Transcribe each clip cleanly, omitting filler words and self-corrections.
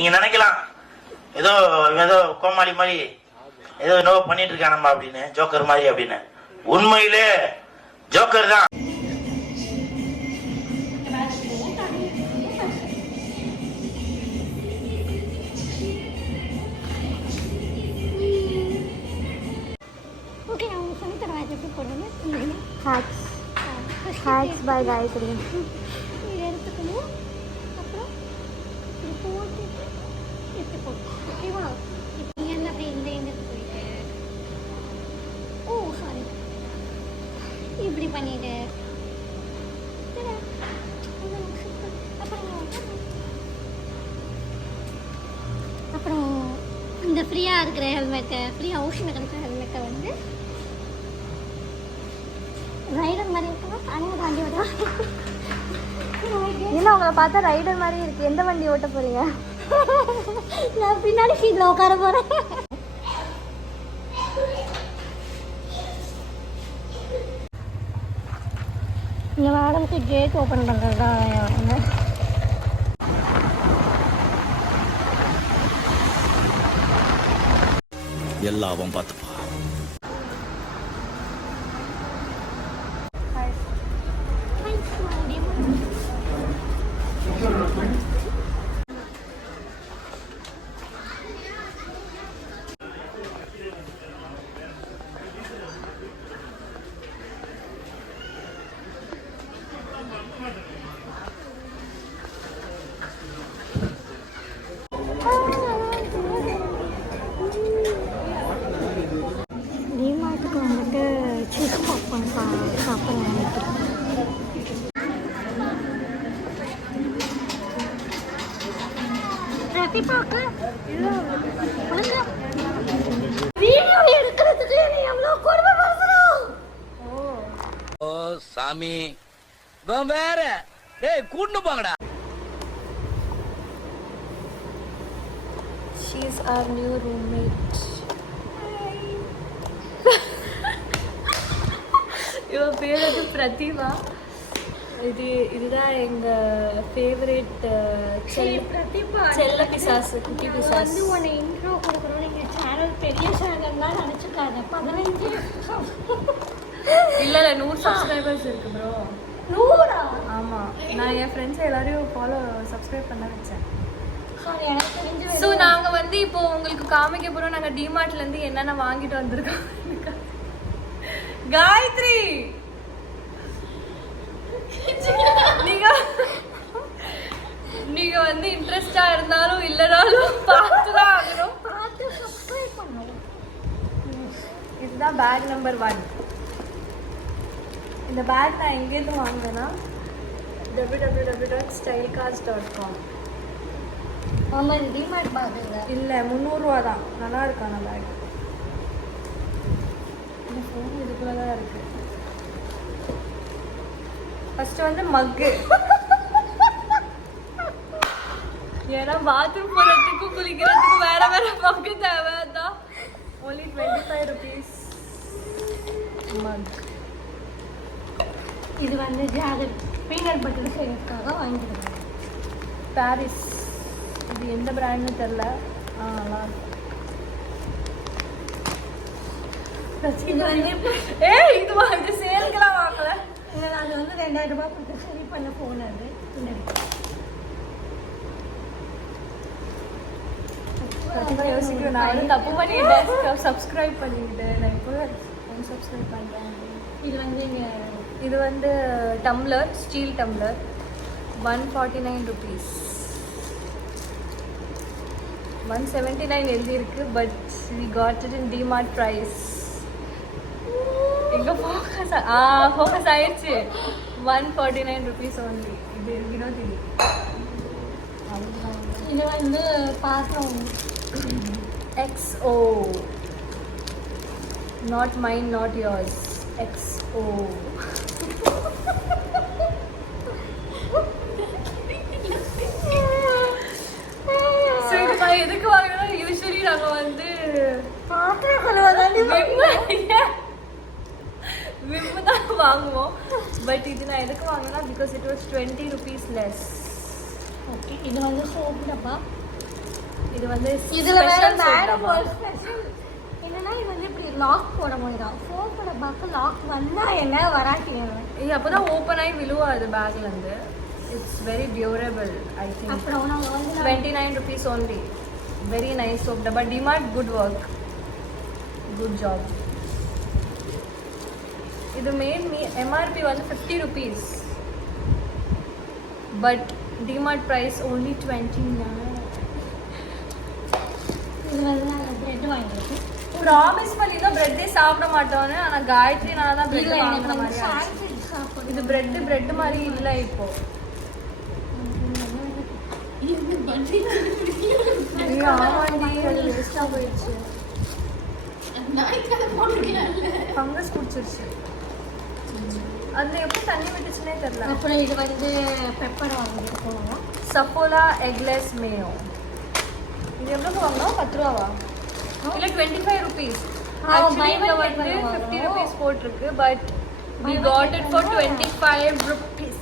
நீங்க நினைக்கலாம் ஏதோ ஏதோ கோமாளி மாதிரி ஏதோ என்னவோ பண்ணிட்டு இருக்கானம்மா அப்படின்னு, ஜோக்கர் மாதிரி அப்படின்னு. உண்மையிலே ஜோக்கர் தான். Hats by Gayathri. இது எடுத்துக்கணும். அப்புறம் இது போட்டுட்டு எடுத்து போட்டு ஓகேவா? நீங்கள் என்ன அப்படி இந்த எங்களுக்கு போயிட்டு சாரி இப்படி பண்ணிவிடு. அப்புறம் இந்த ஃப்ரீயாக இருக்கிற ஹெல்மெட்டை, ஃப்ரீயாக ஓஷனில் கிடைக்கிற ஹெல்மெட்டை வந்து ரைடர் மாதிரி இருக்கணும். தனியாக தாண்டி விடா. இல்லை, உங்களை பார்த்தா ரைடர் மாதிரி இருக்கு. எந்த வண்டி ஓட்ட போறீங்க? நான் பின்னாடி சீட்டில் உட்கார போகிறேன். இந்த மேடம்க்கு கேட் ஓப்பன் பண்ணுறது தான். எல்லாம் அவன் பார்த்துப்பா. டிமார்ட்டுக்கு வந்துட்டு சீஸ் பாப்கார்ன் சாப்பிட நினைக்கிறேன். பிரதிபாக்கு வீடியோ எடுக்கிறதுக்கு நீ எவ்வளோ கொடுமை பேசுறோம். ஓ சாமி, வேற டேய் கூட்டு போங்கடா. She is our new roommate. இவ பேர் வந்து பிரதிமா. இதுதான் எங்கள் ஃபேவரேட் செல்ல பிசாசு, குட்டி பிசாசு. வந்து உன்னை இன்ட்ரோ கொடுக்குறோம். நீங்கள் சேனல் பெரிய சேனல்லாம் நினச்சிக்காத. 15 இல்லை 100 சப்ஸ்கிரைபர்ஸ் இருக்கு ப்ரோ. 100 ஆமாம், நான் என் ஃப்ரெண்ட்ஸ் எல்லாரையும் சப்ஸ்கிரைப் பண்ண வச்சேன். சாரி, எனக்கு தெரிஞ்சு ஸோ நாங்கள் வந்து இப்போ உங்களுக்கு காமிக்க போகிறோம். நாங்கள் டிமார்ட்லேருந்து என்னென்ன வாங்கிட்டு வந்திருக்கோம். காயத்ரி, நீங்க வந்து இன்ட்ரெஸ்டா இருந்தாலும் இல்லைனாலும் பார்த்துதான் ஆகணும். பார்த்து சப்ஸ்கிரைப் பண்ணணும். இதுதான் பேக் நம்பர் 1. இந்த பேக் நான் எங்கேருந்து வாங்கினேன்னா www.stylecars.com. ஆமாம், இது டிமார்ட் பாக்குங்க. இல்லை 300 ரூபா தான். நல்லா இருக்கான பேக். இந்த ஃபோன் இதுக்குள்ள தான் இருக்கு. ஃபர்ஸ்ட் வந்து மக்கு. ஏன்னா பாத்ரூம் போகிறதுக்கும் குளிக்கிறதுக்கும் வேற வேற மக்கு தேவை தான். only 25 rupees மக். இது வந்து ஜாகர் பீனட் பட்டர் செய்யறதுக்காக வாங்கிடுவேன். பாரிஸ். இது எந்த பிராண்ட்னு தெரில. நல்லா இருக்கும். இது வந்து இது வாங்க சேலுக்கெல்லாம் வாங்கல. அது வந்து 2000 ரூபாய் கொடுத்து சரி பண்ண ஃபோன். அது யோசிக்கிறேன், நான் வந்து தப்பு பண்ணிட்டேன். சப்ஸ்கிரைப் பண்ணிக்கிட்டேன். நான் இப்போ சப்ஸ்கிரைப் பண்ணுறேன். இது வந்து டம்ளர், ஸ்டீல் டம்ளர், 149 rupees. 179 எழுதியிருக்கு. But we got it in DMart price. எங்க ஃபோக்கஸ் ஆயிடுச்சு. 149 rupees only. இது வினோதி. இது வந்து பாத்திரம் XO. Not mine, not yours. XO. So இது நான் எதுக்கு வாங்கினா, யூஸ்வலி நாங்கள் வந்து பாத்திரம் கழுவதாண்டி விம்மு தான் வாங்குவோம். பட் இது நான் எதுக்கு வாங்கினா, because it was 20 rupees less. Okay, இது வந்து சோப் டப்பா. இது வந்து இதுல வேற special soap மேடம் டப்பா. ஒரு ஸ்பெஷல் என்னன்னா இது வந்து இப்படி லாக் போட முடியும் ஃபோனோட பக்க லாக் வந்தா என்ன வராட்டி என்ன இது அப்பதான் ஓப்பன் ஆகி விழுவாது பேக்ல இருந்து. It's very durable I think. அப்புறம் நாங்க வந்து 29 rupees only. Very nice soap dabba. DMart good work. Good job. இது main MRP வந்து 50 rupees. But DMart price only 29. இது வந்து நாங்கள் பிரெட் வாங்கியிருக்கோம் ப்ராமிஸ் பண்ணி தான் பிரெட்டே சாப்பிட மாட்டோம்னு. ஆனா காயத்ரினால தான் பிரெட் இல்லை எனக்கு வாங்குற வந்து மாதிரி ஆச்சு. சாண்ட்விச் சாப்பிடுது இது பிரெட் மாதிரி இல்லை இப்போ. ஐயோ, ஆமாண்டி, அது வேஸ்டா போயிடுச்சு. ஃபங்கஸ் பிடிச்சிருச்சு. அதுல எப்படி தண்ணி விட்டுச்சுன்னே தெரியல. அப்புறம் இது வந்து பெப்பர் வாங்கியிருக்கோம் சஃபோலா எக்லெஸ் மேயோ. இது எவ்வளவு வாங்கினோம்? 10 ரூபாவா இல்ல 25 rupees. Actually buy இங்க one வந்து get one 50 வாங்குனோம். rupees போட்டிருக்கு. But we Buy one got get it for one 25 rupees.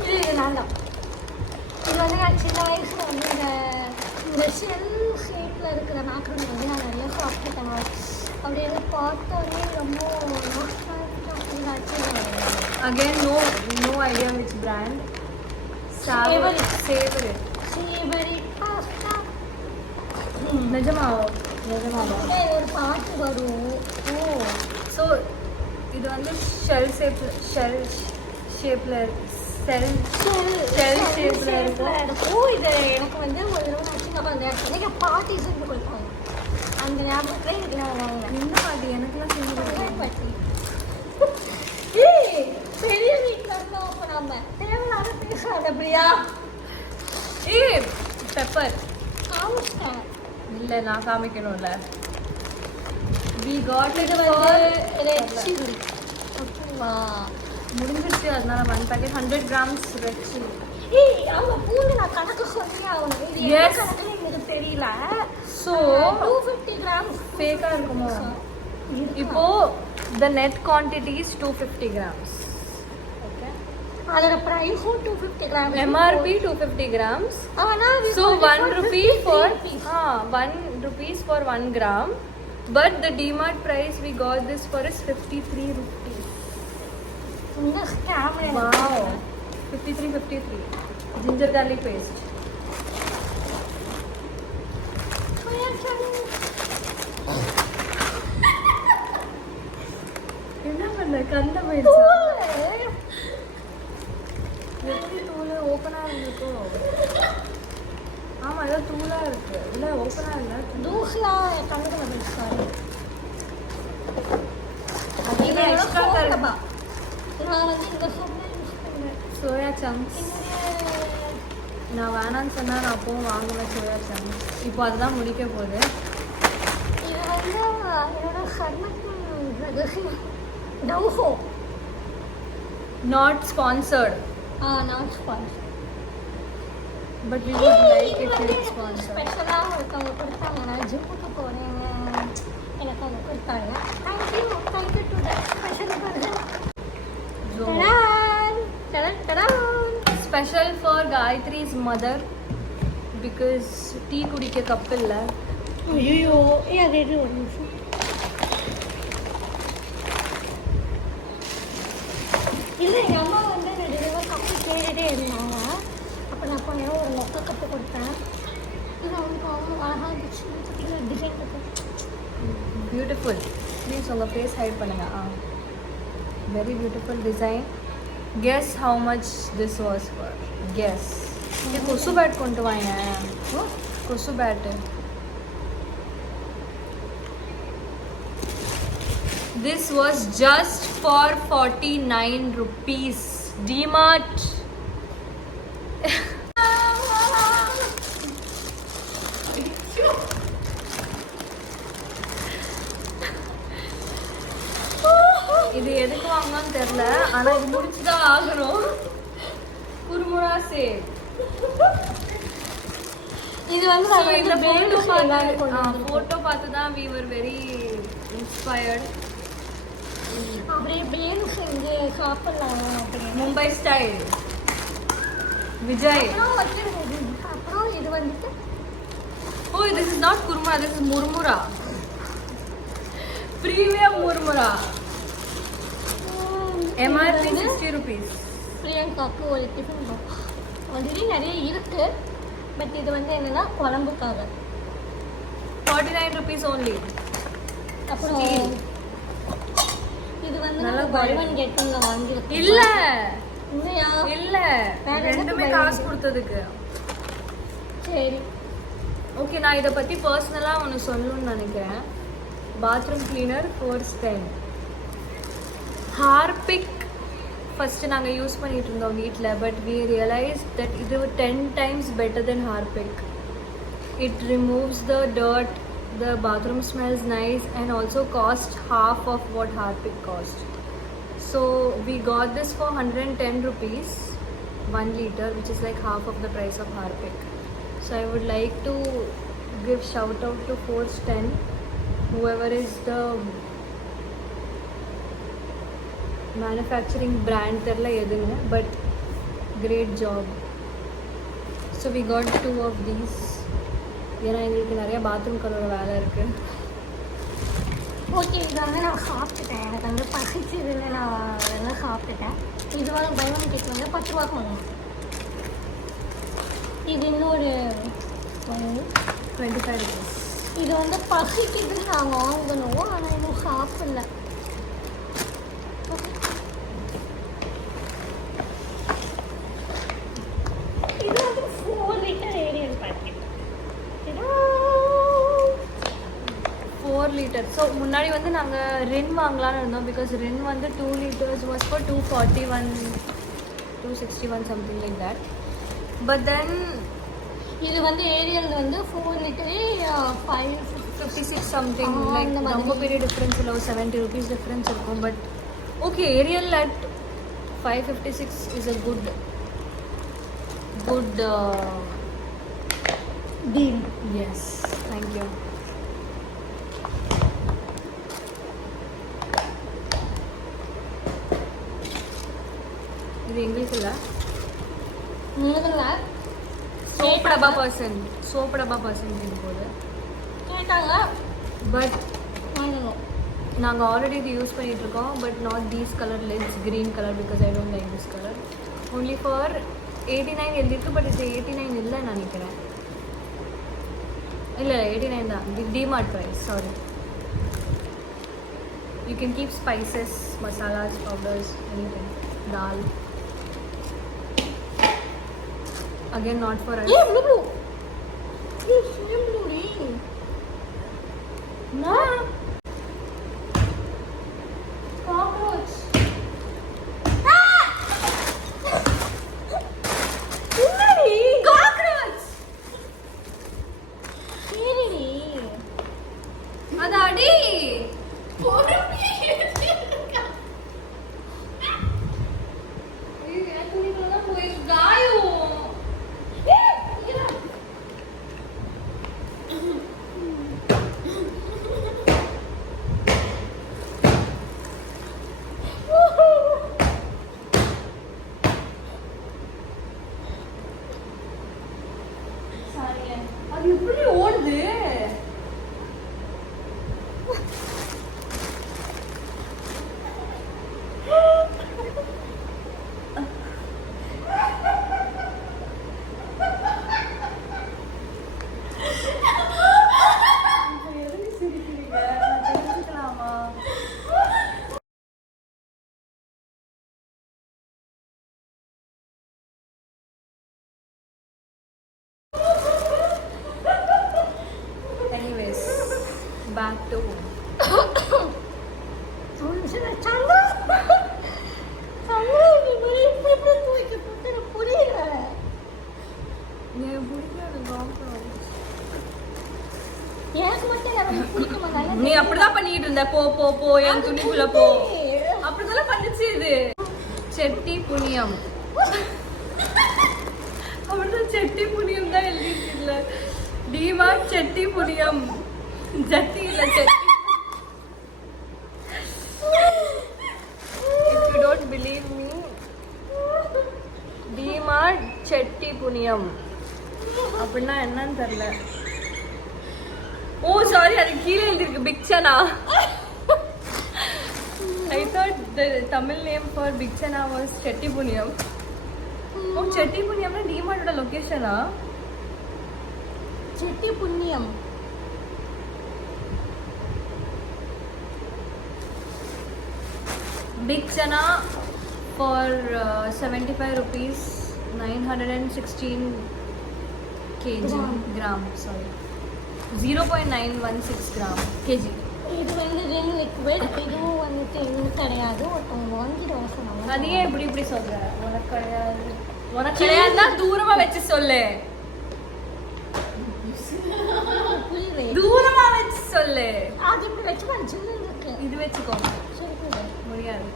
இது நான் தான் இது வந்து நான் சின்ன வயசில் வந்து இந்த ஷெல் ஷேப்பில் இருக்கிற மேக்ரோனி வந்து நான் நிறைய சாப்பிட்டுட்டேன். அப்படி அதை பார்த்தோன்னே ரொம்ப Again, no idea which brand. Savory. Savory. Savory pasta நிஜமாவா? ஒரு பாட்டு வரும் ஓ, ஸோ இது வந்து ஷெல் ஷேப்ல ஷேப்ல இருக்கும். இது எனக்கு வந்து ஒரு தடவை நான் சின்ன குழந்தையா எனக்கு பாட்டி செஞ்சு கொடுத்தாங்க. அந்த ஞாபகத்தில் இதுக்கு நான் வாங்கினேன். என்ன பாட்டி? எனக்குலாம் செஞ்சு பாட்டி ஏய் பெரிய வீட்டில் இருந்தோம். அப்போ நம்ம தேவையில்லாத பேசாத பிரியா. ஏய் பெப்பர் காமிச்சிட்டேன். இல்லை, நான் காமிக்கணும்ல. We got it இது for வந்து ரெட் சில்லி. ஓகேவா? முடிஞ்சிருச்சு. அதனால 1 packet 100 grams red chili. ஏய் அவங்க பூண்டு நான் கணக்கு சொல்லி ஆகணும். இது என்ன Yes. கணக்குன்னு எனக்கு தெரியல. So 250 grams fake-ஆ இருக்குமோ? இப்போ the net quantity is 250 grams. Okay. அதோட பிரைஸும் 250 grams. MRP 250 grams. ஆனா So 1 rupee for 1 rupees for 1 gram. But the DMart price we got this for is 53 rupees. இந்த scam Wow. 53. Ginger garlic paste. என்ன பண்ண? கண்ட போயிடுச்சா? எப்படி தூள் ஓப்பனா இருந்துக்கோ? ஆமா, ஏதோ தூளா இருக்கு. இல்ல ஓப்பனா இல்ல. தூசலா கணக்கு வந்துருச்சு. இது extra கருப்பா. நான் வந்து இந்த சோப்பை யூஸ் பண்ணுறேன். Soya chunks. நான் வேணான்னு சொன்னா நான் அப்பவும் வாங்குவேன் சோயா சங்க்ஸ். இப்போ அதுதான் முடிக்க போகுது. இது வந்து என்னோட சர்மத்தின் டவுஹோ. Not sponsored. Not sponsor. But we would like if it's sponsored. ஸ்பெஷலாக ஒருத்தவங்க கொடுத்தாங்க. நான் ஜிம்முக்கு போனேன், எனக்கு அவங்க கொடுத்தாங்க. Thank you to that special person. So, டடான். special for Gayatri's mother because tea குடிக்க கப் இல்ல. ஐயோ அது இது ஒரு நிமிஷம். இல்லை எங்கள் அம்மா வந்து 2 தடவை கப்பு கேட்டுகிட்டே இருந்தாங்க. அப்போ நான் போனேன், ஒரு மொக்க கப்பு கொடுத்தேன். இது அவங்களுக்கு அவங்க அழகாக இருந்துச்சு. Design Beautiful. Please உங்க face hide பண்ணுங்க. Very beautiful design. Guess how much this was for? Guess. ये कोसु बैट கொண்டு வாங்க. कोसु bat. This was just for 49 rupees. DMart. இது எதுக்கு வாங்கணும்னு தெரியல. ஆனா இது முடிச்சுதான் ஆகணும். குருமுரா சேவ். இது வந்து So, நான் இந்த வந்து photo பார்த்து தான் we were very inspired. அப்படியே பேனு செஞ்சு சாப்பிடலாம் அப்படின்னு. மும்பை ஸ்டைல். விஜய். அப்புறம் இது வந்துட்டு this is murmura. Premium murmura. MRP 60 rupees. பிரியங்காக்கு ஒரு டிஃபன் பாக்ஸ் ஆல்ரெடி நிறைய இருக்கு. பட் இது வந்து என்னன்னா குழம்புக்காக. 49 rupees only. அப்புறம் இது வந்து நல்ல நம்ம buy one get one வாங்கிருக்கோம். இல்ல இல்லையா? இல்ல வேற ரெண்டுமே எதுக்கு காசு buy கொடுத்ததுக்கு. சரி. ஓகே, நான் இதை பற்றி பர்சனலாக ஒன்று சொல்லணும்னு நினைக்கிறேன். Bathroom cleaner force 10 Harpic first நாங்கள் யூஸ் பண்ணிகிட்டு இருந்தோம் வீட்டில். பட் வி ரியலைஸ் தட் இது 10 times better then Harpic. It removes the dirt, the bathroom smells nice and also cost half of what Harpic cost. So we got this for 110 rupees 1 liter, which is like half of the price of Harpic. So I would like to give shout out to Force 10, whoever is the manufacturing brand terla edunga, but great job. So we got 2 of these. ஏன்னா எங்களுக்கு நிறைய bathroom கழுவுற வேலை இருக்குது. Okay, இது வந்து நான் சாப்பிட்டுட்டேன். எனக்கு வந்து பசிச்சதுன்னு நான் வந்து சாப்பிட்டுட்டேன். இது வந்து பை ஒன் கெட் வந்து 10 ரூபாய்க்கு வாங்கணும். இது இன்னொரு 25 rupees. இது வந்து பசிக்குதுன்னு நான் வாங்கணும். ஆனால் இன்னும் சாப்பிடல. இது வந்து 4 litre Ariel packet. 4 liter. So முன்னாடி வந்து நாங்கள் ரின் வாங்கலான்னு இருந்தோம். பிகாஸ் ரின் வந்து 2 liters was for 241 261 something like that. But then இது வந்து ஏரியல் வந்து 4 லிட்டரே 556 சம்திங் லைக் அந்த மாதிரி. ரொம்ப பெரிய டிஃப்ரென்ஸ் இல்லை, ஒரு 70 rupees டிஃப்ரென்ஸ் இருக்கும். But okay, Ariel at 556 is a good deal. Yes, thank you. இது எங்களுக்கு இல்லை, முதல்ல சோப் டப்பா பர்சன் போது கேட்டாங்க. பட் வாங்கணும். நாங்கள் ஆல்ரெடி இது யூஸ் பண்ணிகிட்ருக்கோம். But not these colour let's green colour because I don't like this colour. Only for 89 எழுதிருக்கு. பட் இது 89 இல்லைன்னு நினைக்கிறேன். இல்லை 89 தான். DMart price, sorry. You can keep spices, masalas, powders, anything. Dal again not for us. ஏய் blue ஏய் same blue டி. No. Cockroach. என்னடி Cockroach. சரிடி. அதாடி. அது எப்படி ஓடுது? Anyways, back to சந்தா சந்தா நீ எப்படி தூக்கி போட்டு புரியல. எனக்கு பிடிக்காது cockroach. எனக்கு மட்டும் யாரும் பிடிக்க மாட்டாங்க. நீ அப்படிதான் பண்ணிட்டு இருந்த. போ போ போ என் துணிக்குள்ள போ. அப்படிதான் பண்ணுச்சு இது. செட்டி புனியம். அப்படிதான் செட்டி புனியம் தான் எழுதிருக்குல்ல. டிமார்ட் செட்டி புனியம். ஜட்டி இல்ல செட்டி. If you don't believe me, DMart செட்டி புனியம் அப்படின்னா என்னன்னு தெரியல. ஓ சாரி, அது கீழே எழுதிருக்கு பிக் சனா. I thought the Tamil name for Big Chana was Chettipuniyam. Oh, Chettipuniyam is DMart location, ah? Chettipuniyam. Big Chana for 75 rupees, 916 gram, sorry. 0.916 gram kg. இது வந்து ரிங் லிக்விட், இதுவும் வந்துட்டு இன்னும் கிடையாது. ஒருத்தவங்க வாங்கிடுவாங்க சொன்னாங்க. அது ஏன் இப்படி சொல்ற? உனக்கு கிடையாது, உனக்கு கிடையாதுன்னா தூரமா வச்சு சொல்லு. புரியுது. தூரமா வச்சு சொல்லு. அது இப்படி வச்சு பாரு, சின்ன இருக்கு. இது வச்சுக்கோ. சரி புரியுது. முடியாது.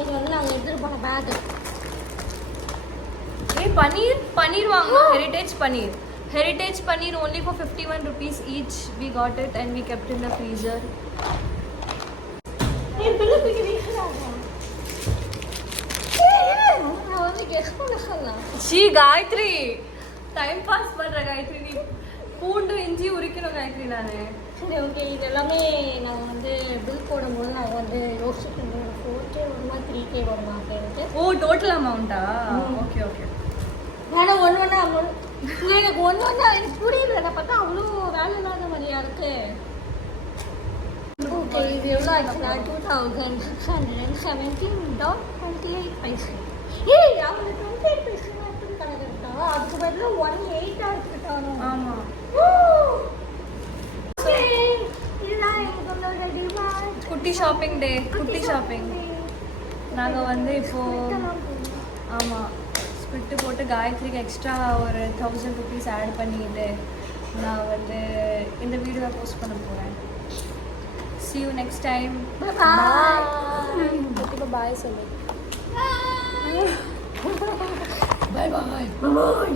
இது வந்து நாங்கள் எடுத்துகிட்டு போன பேக். ஏய் பன்னீர் வாங்கணும். Heritage paneer only for 51 rupees each. We got it and we kept in the freezer. பிள்ளை பிடிக்கிறாங்க. நான் வந்து கெஸ்ட் பண்ண சொல்லலாம். She Gayatri. Time pass பண்ற காயத்ரி. நீ பூண்டு இஞ்சி உரிக்கணும் காயத்ரி நானு. சரி ஓகே, இது எல்லாமே நாங்கள் வந்து பில் போடும்போது நாங்கள் வந்து யோசிச்சுட்டு 4K வருமா 3K வருமா அப்படின்ட்டு. ஓ டோட்டல் அமௌண்ட்டா? Okay okay. ஆனால் ஒன்று அமௌண்ட் எனக்கு எனக்கு புரியல. நான் பார்த்தா அவ்வளோ வேலை இல்லாத மாதிரியா இருக்கு. ஓகே, இது எவ்வளோ ஆச்சுன்னா 2617.28 பைசா. ஏய் அவங்க 28 பைசா எப்படி கணக்கு எடுத்தாங்க? அதுக்கு பதிலாக 18 எடுத்துட்டாங்க. ஆமா. இதுதான் எங்களோட டிமாண்ட். குட்டி ஷாப்பிங் டே. குட்டி ஷாப்பிங். நாங்கள் வந்து இப்போ ஆமாம் ஸ்பிட்டு போட்டு காயத்ரிக்கு எக்ஸ்ட்ரா ஒரு 1000 rupees ஆட் பண்ணிட்டு நான் வந்து இந்த வீடியோ போஸ்ட் பண்ண போகிறேன். See you next time. Bye. இப்போ பாய் சொல்லு. Bye bye. Bye bye.